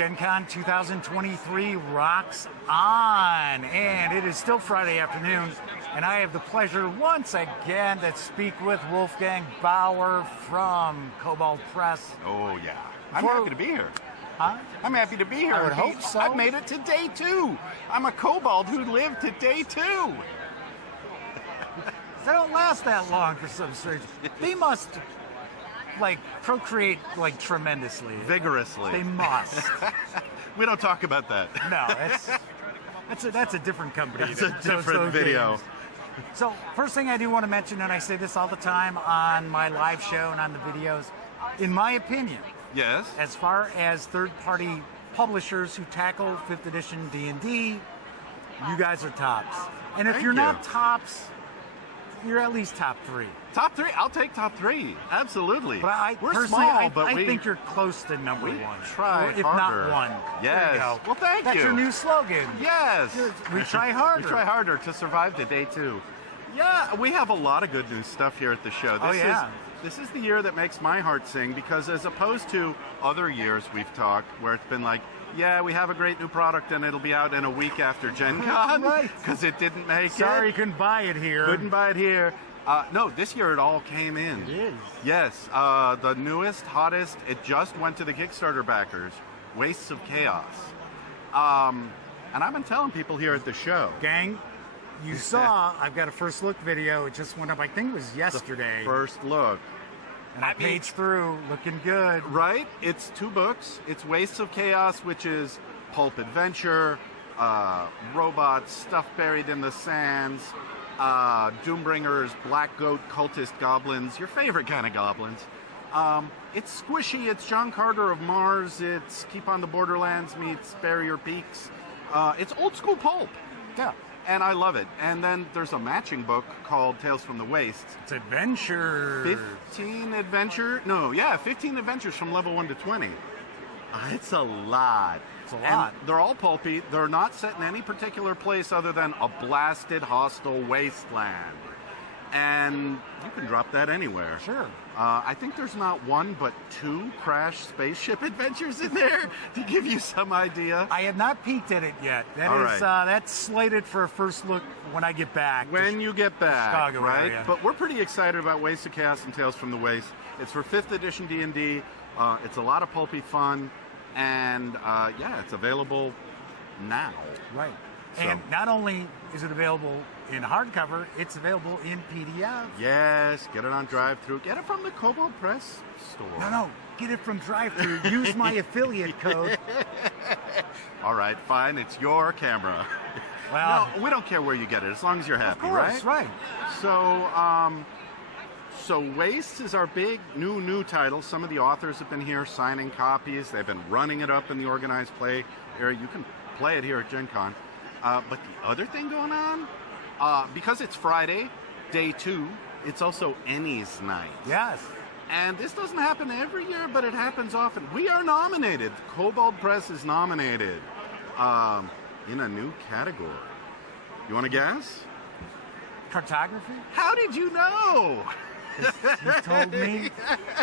Gen Con 2023 rocks on, and it is still Friday afternoon, and I have the pleasure once again to speak with Wolfgang Baur from Kobold Press. Oh yeah, I'm happy to be here. Huh? I'm happy to be here. I would hope so. I've made it to day 2. I'm a kobold who lived to day 2. They don't last that long for some strange. They must procreate tremendously, vigorously. They must. We don't talk about that. No, that's a different company. That's a different video. Games. So first thing I do want to mention, and I say this all the time on my live show and on the videos, in my opinion, yes, as far as third-party publishers who tackle 5th edition D&D, you guys are tops. And if you're not tops, you're at least top 3. Top 3? I'll take top 3. Absolutely. But we're small, but I think you're close to number 1. Try or if harder. Not 1. Yes. There you go. Well, thank That's you. your new slogan. Yes. We try harder. We try harder to survive to day 2. Yeah, we have a lot of good new stuff here at the show. This is the year that makes my heart sing, because as opposed to other years we've talked where it's been like, yeah, we have a great new product and it'll be out in a week after Gen Con, right? Because it didn't make it. Sorry, you couldn't buy it here. Couldn't buy it here. No, this year it all came in. It is. Yes, the newest, hottest, it just went to the Kickstarter backers, Wastes of Chaos. And I've been telling people here at the show. Gang, you saw, I've got a first look video. It just went up, I think it was yesterday. The first look. And I paged through, looking good. Right? It's 2 books. It's Wastes of Chaos, which is pulp adventure, robots, stuff buried in the sands, Doombringers, Black Goat, cultist goblins, your favorite kind of goblins. It's squishy. It's John Carter of Mars. It's Keep on the Borderlands meets Barrier Peaks. It's old school pulp. Yeah. And I love it. And then there's a matching book called Tales from the Wastes. It's adventure. 15 adventures from level 1 to 20. It's a lot. It's a lot. And they're all pulpy. They're not set in any particular place other than a blasted, hostile wasteland. And you can drop that anywhere. Sure. I think there's not 1, but 2 crash spaceship adventures in there to give you some idea. I have not peeked at it yet. That's slated for a first look when I get back. When you get back, Chicago right? area. But we're pretty excited about Wastes of Chaos and Tales from the Waste. It's for 5th edition D&D. It's a lot of pulpy fun, and it's available now. Right. So. And not only is it available in hardcover, it's available in PDF. Yes, get it on drive-through. Get it from the Kobold Press store. No, get it from drive-through. Use my affiliate code. All right, fine. It's your camera. Well, no, we don't care where you get it, as long as you're happy, of course, right? So Wastes is our big new title. Some of the authors have been here signing copies. They've been running it up in the organized play area. You can play it here at Gen Con. But the other thing going on, because it's Friday, day 2, it's also Ennie's night. Yes. And this doesn't happen every year, but it happens often. We are nominated. Kobold Press is nominated in a new category. You want to guess? Cartography? How did you know? You told me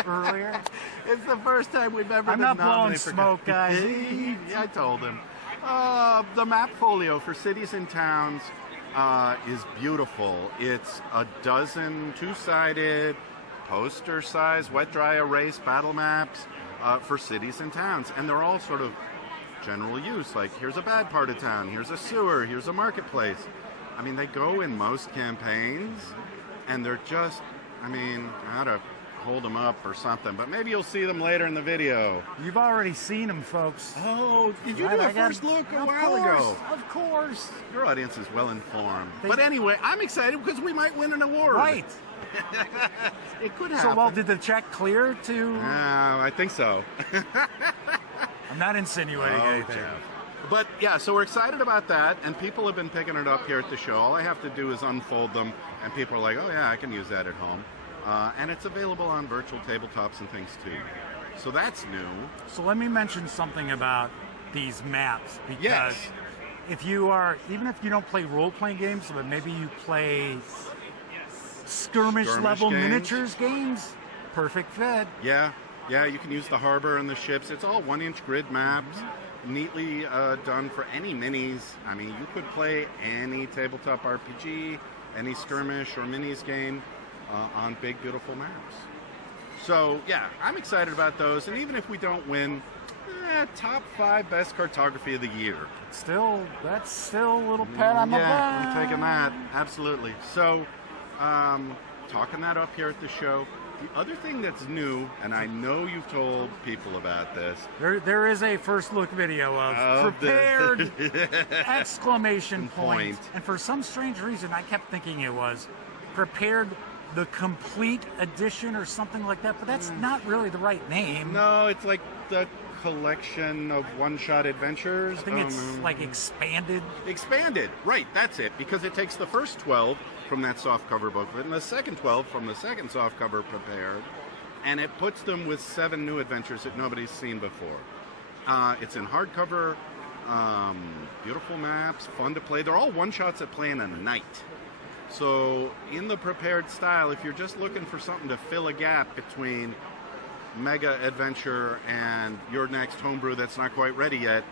earlier. It's the first time we've ever been nominated. I'm not blowing for smoke, guys. Yeah, I told him. The map folio for cities and towns is beautiful. It's a dozen 2-sided, poster-size, wet-dry erase battle maps for cities and towns. And they're all sort of general use, like here's a bad part of town, here's a sewer, here's a marketplace. I mean, they go in most campaigns, and they're just, I had to hold them up or something, but maybe you'll see them later in the video. You've already seen them, folks. Oh, did you do a first look a while ago? Of course. Your audience is well informed. But anyway, I'm excited because we might win an award. Right. It could happen. So, well, did the check clear to... I think so. I'm not insinuating anything. Jeff. But yeah, so we're excited about that, and people have been picking it up here at the show. All I have to do is unfold them, and people are like, oh yeah, I can use that at home. And it's available on virtual tabletops and things too. So that's new. So let me mention something about these maps, because if you are, even if you don't play role-playing games, but maybe you play skirmish level games. Miniatures games, perfect fit. Yeah, you can use the harbor and the ships. It's all 1-inch grid maps. neatly done for any minis. I mean, you could play any tabletop RPG, any skirmish or minis game on big, beautiful maps. So, yeah, I'm excited about those. And even if we don't win, top 5 best cartography of the year. That's still a little pat on the back. Yeah, I'm taking that. Absolutely. So, talking that up here at the show. The other thing that's new, and I know you've told people about this. There is a first look video of prepared exclamation point. And for some strange reason, I kept thinking it was prepared the complete edition or something like that, but that's not really the right name. No, it's like the collection of one-shot adventures. I think it's like expanded. Expanded, right, that's it, because it takes the first 12 from that softcover booklet and the second 12 from the second softcover prepared, and it puts them with 7 new adventures that nobody's seen before. It's in hardcover, beautiful maps, fun to play. They're all one-shots that play in a night. So in the prepared style, if you're just looking for something to fill a gap between mega adventure and your next homebrew that's not quite ready yet,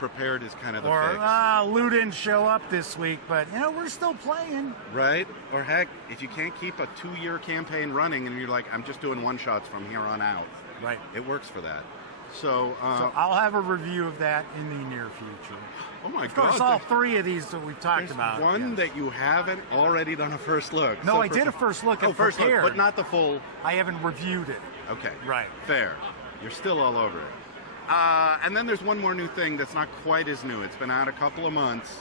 prepared is kind of the fix. Lou didn't show up this week, but we're still playing. Right? Or heck, if you can't keep a 2-year campaign running and you're like, I'm just doing one-shots from here on out. Right. It works for that. So I'll have a review of that in the near future. Oh my God. Of course, all 3 of these that we've talked about. There's one that you haven't already done a first look. No, I did a first look. First look, but not the full. I haven't reviewed it. Okay. Right. Fair. You're still all over it. And then there's one more new thing that's not quite as new. It's been out a couple of months,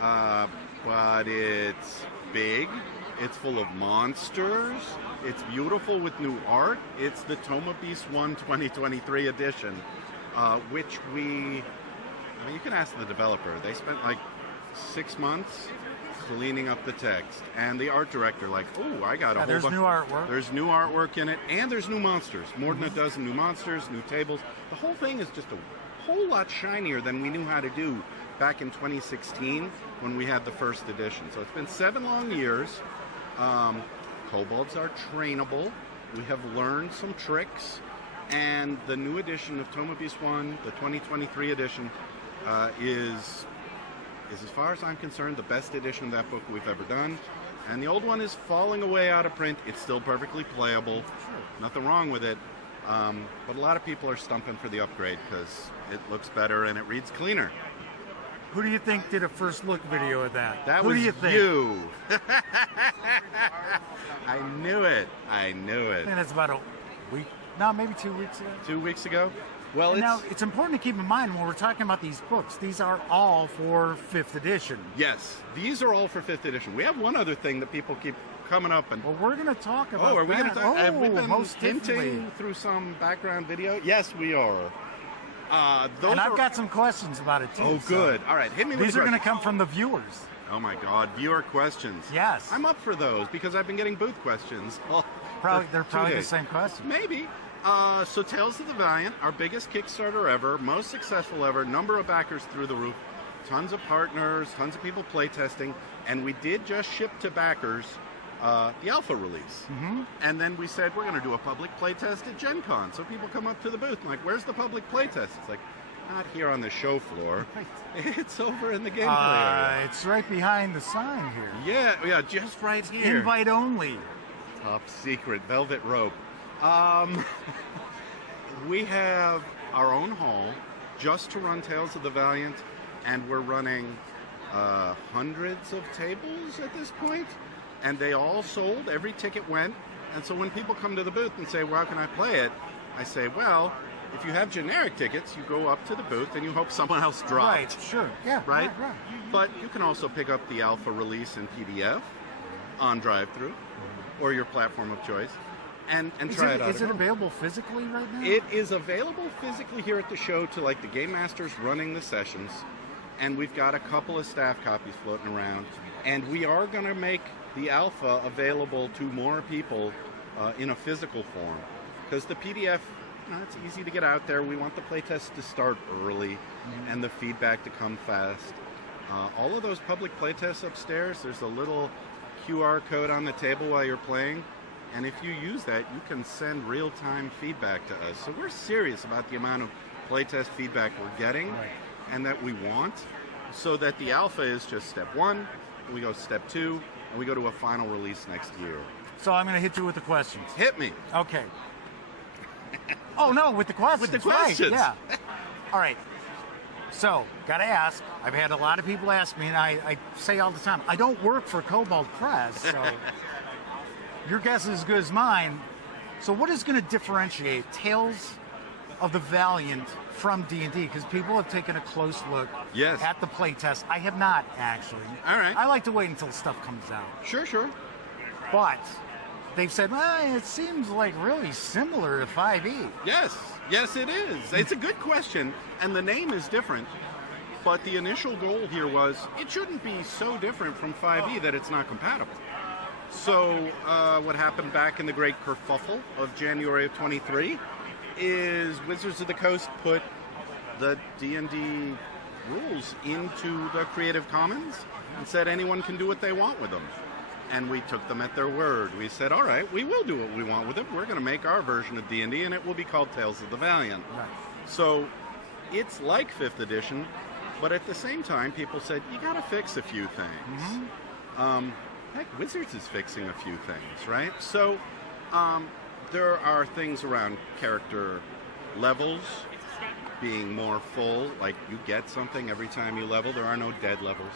but it's big. It's full of monsters. It's beautiful with new art. It's the Tome of Beasts I 2023 edition, which you can ask the developer. They spent like 6 months cleaning up the text, and the art director I got a whole bunch. There's new artwork. There's new artwork in it, and there's new monsters. More than a dozen new monsters, new tables. The whole thing is just a whole lot shinier than we knew how to do back in 2016 when we had the first edition. So it's been 7 long years. Kobolds are trainable. We have learned some tricks, and the new edition of Tome of Beasts I, the 2023 edition, is as far as I'm concerned, the best edition of that book we've ever done. And the old one is falling away out of print. It's still perfectly playable. Nothing wrong with it. But a lot of people are stumping for the upgrade because it looks better and it reads cleaner. Who do you think did a first look video of that? That Who was do you think? you. I knew it. I knew it. I think that's about a week. No, maybe 2 weeks ago. 2 weeks ago? Well, now, it's important to keep in mind when we're talking about these books, these are all for 5th edition. Yes, these are all for 5th edition. We have one other thing that people keep coming up and... Well, we're going to talk about are we going to talk? Have we been most hinting through some background video? Yes, we are. And I've got some questions about it, too. Oh, good. All right, hit me with These are going to come from the viewers. Oh, my God. Viewer questions. Yes. I'm up for those because I've been getting booth questions. They're probably the same question. Maybe. So Tales of the Valiant, our biggest Kickstarter ever, most successful ever, number of backers through the roof, tons of partners, tons of people playtesting, and we did just ship to backers the alpha release. Mm-hmm. And then we said we're going to do a public playtest at Gen Con. So people come up to the booth and where's the public playtest? It's like, not here on the show floor. Right. It's over in the gameplay area. It's right behind the sign here. Yeah, just right here. Invite only. Top secret, velvet rope. We have our own hall just to run Tales of the Valiant, and we're running hundreds of tables at this point, and they all sold. Every ticket went, and so when people come to the booth and say, well, how can I play it? I say, well, if you have generic tickets, you go up to the booth and you hope someone else drops. Right, sure. Yeah, right. But you can also pick up the alpha release in PDF on drive-thru or your platform of choice. And try it out. Is it available physically right now? It is available physically here at the show to the game masters running the sessions, and we've got a couple of staff copies floating around, and we are going to make the alpha available to more people in a physical form, because the PDF, it's easy to get out there. We want the playtest to start early and the feedback to come fast. All of those public playtests upstairs, there's a little QR code on the table while you're playing. And if you use that, you can send real-time feedback to us. So we're serious about the amount of playtest feedback we're getting Right. and that we want, so that the alpha is just step 1, and we go step 2, and we go to a final release next year. So I'm going to hit you with the questions. Hit me. Okay. Oh, no, with the questions. With the questions. Right, yeah. All right. So, got to ask. I've had a lot of people ask me, and I say all the time, I don't work for Kobold Press, so your guess is as good as mine. So what is going to differentiate Tales of the Valiant from D&D? Because people have taken a close look Yes. at the playtest. I have not, actually. All right. I like to wait until stuff comes out. Sure. But they've said, well, it seems like really similar to 5e. Yes, it is. It's a good question, and the name is different. But the initial goal here was it shouldn't be so different from 5e that it's not compatible. So what happened back in the great kerfuffle of January of 23 is Wizards of the Coast put the D&D rules into the Creative Commons and said anyone can do what they want with them. And we took them at their word. We said, all right, we will do what we want with it. We're going to make our version of D&D, and it will be called Tales of the Valiant. Right. So it's like 5th edition, but at the same time, people said, you got to fix a few things. Heck, Wizards is fixing a few things, right? So there are things around character levels being more full, like you get something every time you level. There are no dead levels.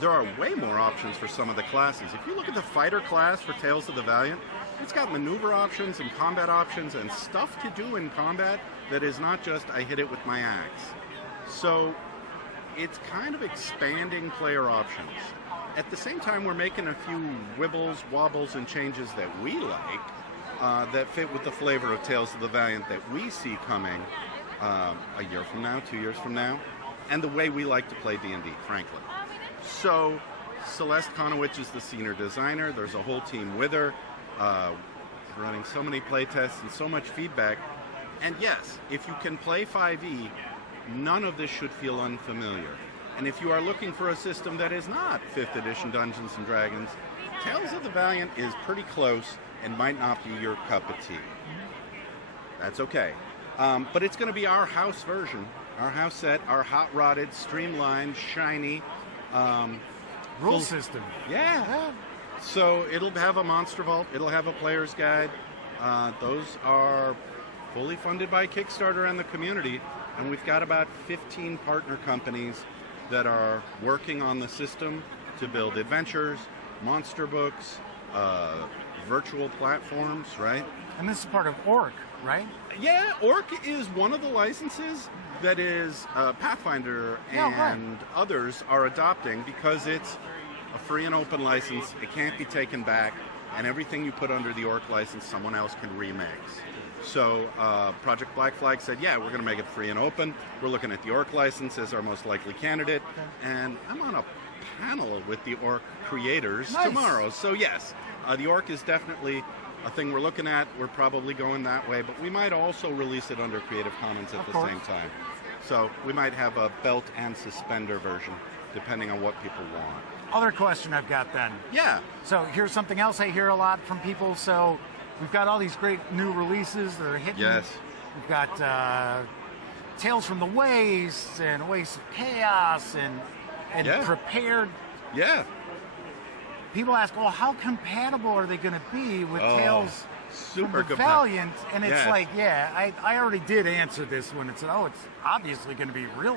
There are way more options for some of the classes. If you look at the fighter class for Tales of the Valiant, it's got maneuver options and combat options and stuff to do in combat that is not just I hit it with my axe. So it's kind of expanding player options. At the same time, we're making a few wibbles, wobbles, and changes that we like that fit with the flavor of Tales of the Valiant that we see coming a year from now, 2 years from now, and the way we like to play D&D, frankly. So Celeste Konowich is the senior designer. There's a whole team with her, running so many playtests and so much feedback. And yes, if you can play 5e, none of this should feel unfamiliar. And if you are looking for a system that is not 5th edition Dungeons & Dragons, Tales of the Valiant is pretty close and might not be your cup of tea. That's okay. But it's going to be our house version, our house set, our hot-rodded, streamlined, shiny Rule system. Yeah. So it'll have a monster vault. It'll have a player's guide. Those are fully funded by Kickstarter and the community. And we've got about 15 partner companies that are working on the system to build adventures, monster books, virtual platforms, right? And this is part of Orc, right? Yeah, Orc is one of the licenses that is Pathfinder and others are adopting because it's a free and open license. It can't be taken back, and everything you put under the Orc license, someone else can remix. So Project Black Flag said, yeah, we're going to make it free and open. We're looking at the Orc license as our most likely candidate, and I'm on a panel with the Orc creators tomorrow. So yes, the Orc is definitely a thing we're looking at. We're probably going that way, but we might also release it under Creative Commons at the same time. So we might have a belt and suspender version, depending on what people want. Other question I've got then. Yeah. So here's something else I hear a lot from people. So we've got all these great new releases that are hitting. Yes. We've got Tales from the Wastes and Wastes of Chaos and Prepared. Yeah. People ask, well, how compatible are they going to be with Tales super from the Valiant? And it's like, I already did answer this one. It's it's obviously going to be real.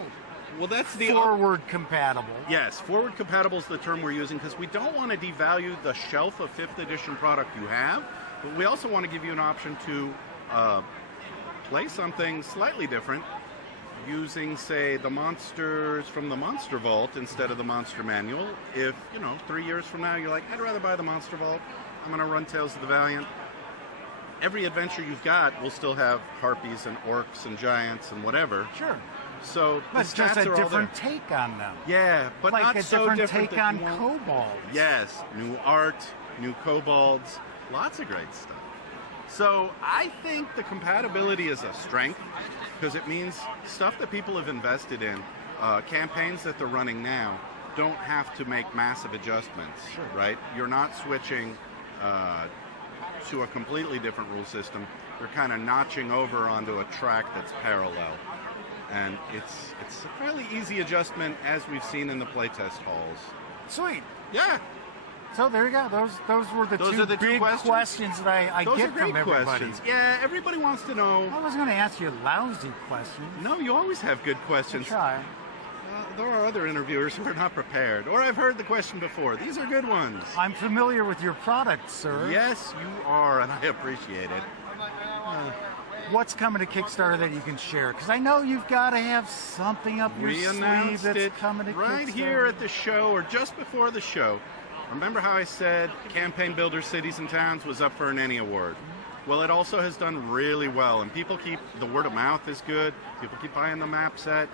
Well, that's the forward compatible. Yes, forward compatible is the term we're using because we don't want to devalue the shelf of 5th edition product you have, but we also want to give you an option to play something slightly different using, say, the monsters from the Monster Vault instead of the Monster Manual. If, 3 years from now you're like, I'd rather buy the Monster Vault, I'm going to run Tales of the Valiant. Every adventure you've got will still have harpies and orcs and giants and whatever. Sure. So but it's just a different take on them. Yeah, but like not a so different take on kobolds. Yes, new art, new kobolds, lots of great stuff. So I think the compatibility is a strength because it means stuff that people have invested in, campaigns that they're running now, don't have to make massive adjustments, right? You're not switching to a completely different rule system. they're kind of notching over onto a track that's parallel. And it's a fairly easy adjustment, as we've seen in the playtest halls. Sweet. Yeah. So there you go. Those were the two big questions that I get from everybody. Questions. Yeah, everybody wants to know. I was going to ask you lousy questions. No, you always have good questions. Try. There are other interviewers who are not prepared, or I've heard the question before. These are good ones. I'm familiar with your product, sir. Yes, you are, and I appreciate it. What's coming to Kickstarter that you can share? Because I know you've got to have something up your sleeve that's coming to Kickstarter. Right here at the show, or just before the show. Remember how I said Campaign Builder Cities and Towns was up for an Annie Award? Well, it also has done really well, and the word of mouth is good. People keep buying the map set.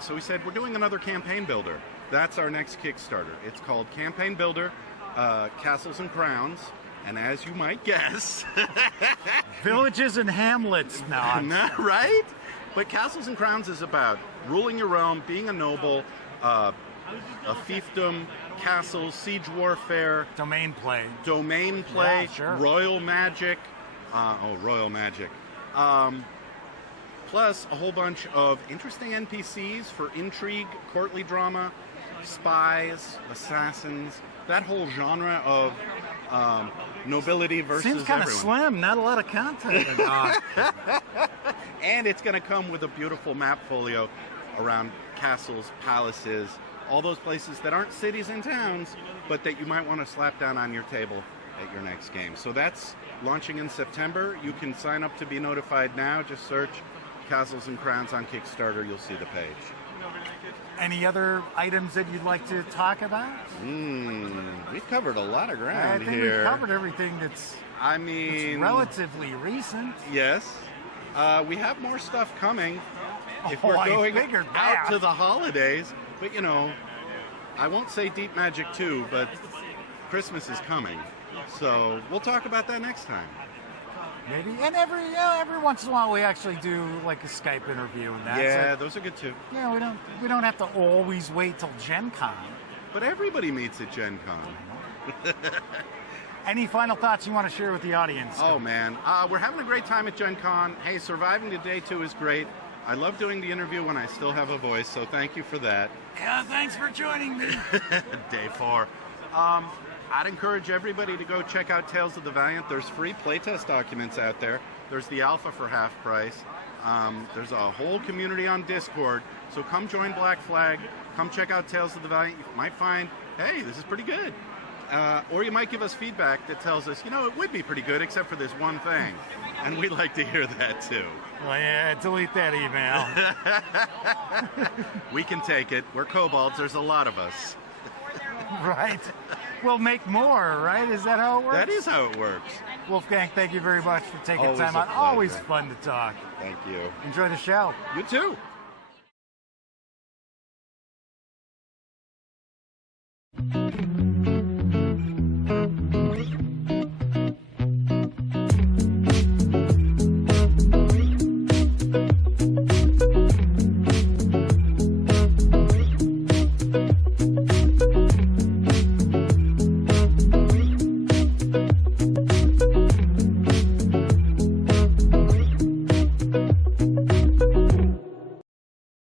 So we said, we're doing another campaign builder. That's our next Kickstarter. It's called Campaign Builder, Castles and Crowns. And as you might guess... Villages and hamlets now. Right? But Castles and Crowns is about ruling your realm, being a noble, a fiefdom, castles, siege warfare. Domain play. Yeah, sure. Royal magic. Royal magic. Plus a whole bunch of interesting NPCs for intrigue, courtly drama, spies, assassins, that whole genre of nobility versus Seems kind of slim, not a lot of content. And it's going to come with a beautiful map folio around castles, palaces, all those places that aren't cities and towns, but that you might want to slap down on your table at your next game. So that's launching in September. You can sign up to be notified now. Just search Castles and Crowns on Kickstarter. You'll see the page. Any other items that you'd like to talk about? We've covered a lot of ground here. I think we've covered everything that's relatively recent. Yes. We have more stuff coming if we're I going figured out that. to the holidays. But, I won't say Deep Magic 2, but Christmas is coming. So we'll talk about that next time. Maybe. And every once in a while we actually do like a Skype interview and that. Yeah, those are good too. Yeah, we don't have to always wait till Gen Con. But everybody meets at Gen Con. Any final thoughts you want to share with the audience? Oh man, we're having a great time at Gen Con. Hey, surviving to day 2 is great. I love doing the interview when I still have a voice, so thank you for that. Yeah, thanks for joining me. Day 4. I'd encourage everybody to go check out Tales of the Valiant. There's free playtest documents out there. There's the alpha for half price. There's a whole community on Discord. So come join Black Flag. Come check out Tales of the Valiant. You might find, hey, this is pretty good. Or you might give us feedback that tells us, it would be pretty good except for this one thing. And we'd like to hear that too. Well, yeah, delete that email. We can take it. We're kobolds. There's a lot of us. Right. We'll make more, right? Is that how it works? That is how it works. Wolfgang, thank you very much for taking Always time a out. pleasure. Always fun to talk. Thank you. Enjoy the show. You too.